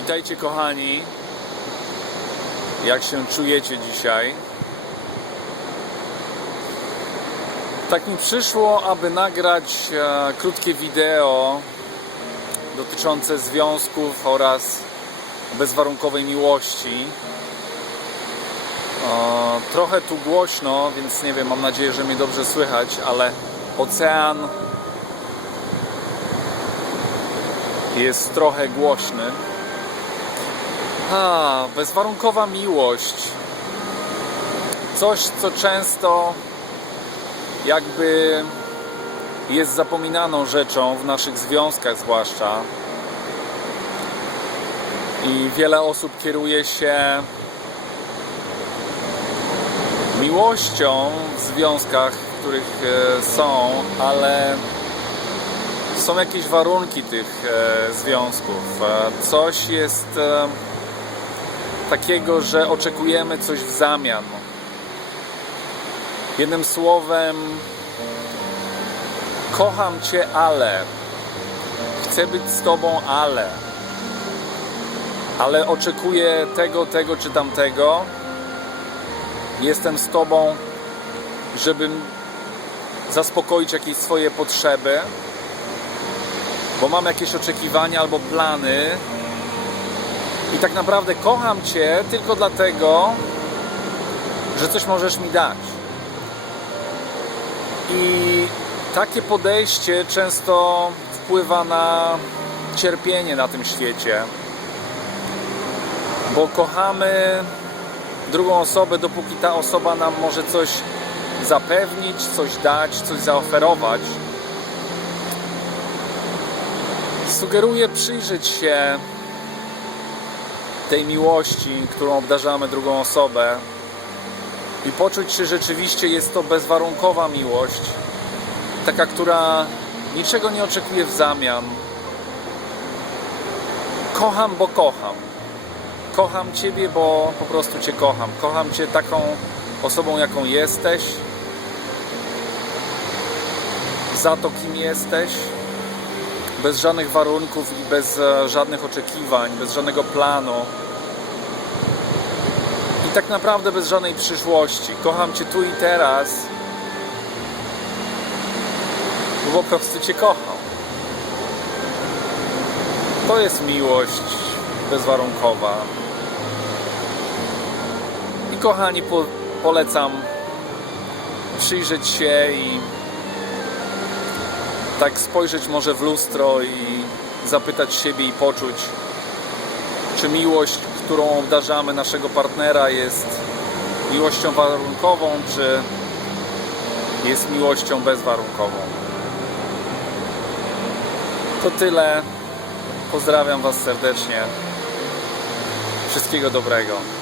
Witajcie kochani. Jak się czujecie dzisiaj? Tak mi przyszło, aby nagrać e, krótkie wideo dotyczące związków oraz bezwarunkowej miłości. E, trochę tu głośno, więc nie wiem, mam nadzieję, że mnie dobrze słychać, ale ocean jest trochę głośny. A, bezwarunkowa miłość. Coś, co często jakby jest zapominaną rzeczą w naszych związkach, zwłaszcza. I wiele osób kieruje się miłością w związkach, w których e, są, ale są jakieś warunki tych e, związków. Coś jest e, takiego, że oczekujemy coś w zamian. Jednym słowem, kocham Cię, ale chcę być z Tobą, ale ale oczekuję tego, tego czy tamtego. Jestem z Tobą, żebym zaspokoić jakieś swoje potrzeby bo mam jakieś oczekiwania albo plany i tak naprawdę kocham Cię tylko dlatego, że coś możesz mi dać. I takie podejście często wpływa na cierpienie na tym świecie, bo kochamy drugą osobę, dopóki ta osoba nam może coś zapewnić, coś dać, coś zaoferować. Sugeruję przyjrzeć się tej miłości, którą obdarzamy drugą osobę i poczuć, czy rzeczywiście jest to bezwarunkowa miłość, taka, która niczego nie oczekuje w zamian. Kocham, bo kocham. Kocham Ciebie, bo po prostu Cię kocham. Kocham Cię taką osobą, jaką jesteś, za to, kim jesteś bez żadnych warunków i bez e, żadnych oczekiwań, bez żadnego planu. I tak naprawdę bez żadnej przyszłości. Kocham Cię tu i teraz, bo po prostu Cię kocham. To jest miłość bezwarunkowa. I kochani, po, polecam przyjrzeć się i tak spojrzeć może w lustro i zapytać siebie i poczuć, czy miłość, którą obdarzamy naszego partnera jest miłością warunkową, czy jest miłością bezwarunkową. To tyle. Pozdrawiam Was serdecznie. Wszystkiego dobrego.